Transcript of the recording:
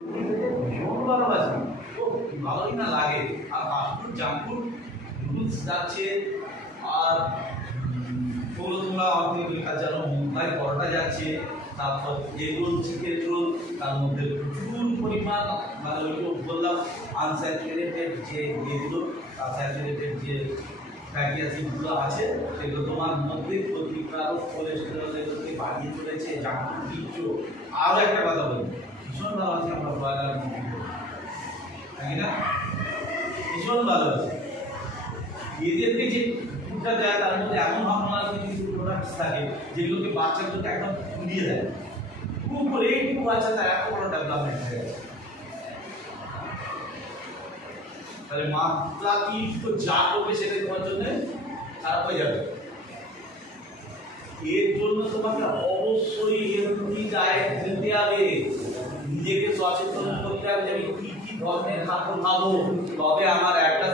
ভীষণ ভালোবাসি, তো ভালোই না লাগে। আর ফাস্টফুড জাঙ্কফুড নুডলস যাচ্ছে, আর ওগুলো তোমরা আমাদের যেন মুম্বাই পরোটা যাচ্ছে, তারপর এগ রোল, চিকেন রোল, তার মধ্যে প্রচুর পরিমাণ মানে ওইগুলো বললাম আনস্যাচুরেটেড যে ইয়েগুলো, স্যাচুরেটেড যে ফ্যাটি অ্যাসিডগুলো আছে সেগুলো তোমার মধ্যে ক্ষতিকারক কোলেস্টেরল এগুলোকে বাড়িয়ে তুলেছে। জাঙ্কফুড দিচ্ছ। আরও একটা কথা বলি, ভীষণ ভালো আছে আমরা ব্রয়লার মুরগি, তাই না? ভীষণ ভালো আছে। এদেরকে যে ফুডটা দেয় তার মধ্যে এমন হরমোনাল কিছু প্রোডাক্টস থাকে যেগুলোকে বাচ্চাগুলোকে একদম ফুলিয়ে দেয়। খুব করে এইটুকু বাচ্চা তার এত বড় ডেভেলপমেন্ট হয়ে গেছে। তাহলে মাত্রা কি তো যা করবে সেটা তোমার জন্য খারাপ হয়ে যাবে। এর জন্য তোমাকে অবশ্যই হেলদি ডায়েট খেতে হবে, নিজেকে সচেতন করতে হবে যে আমি কি কি ধরনের খাদ্য খাবো, তবে আমার একটা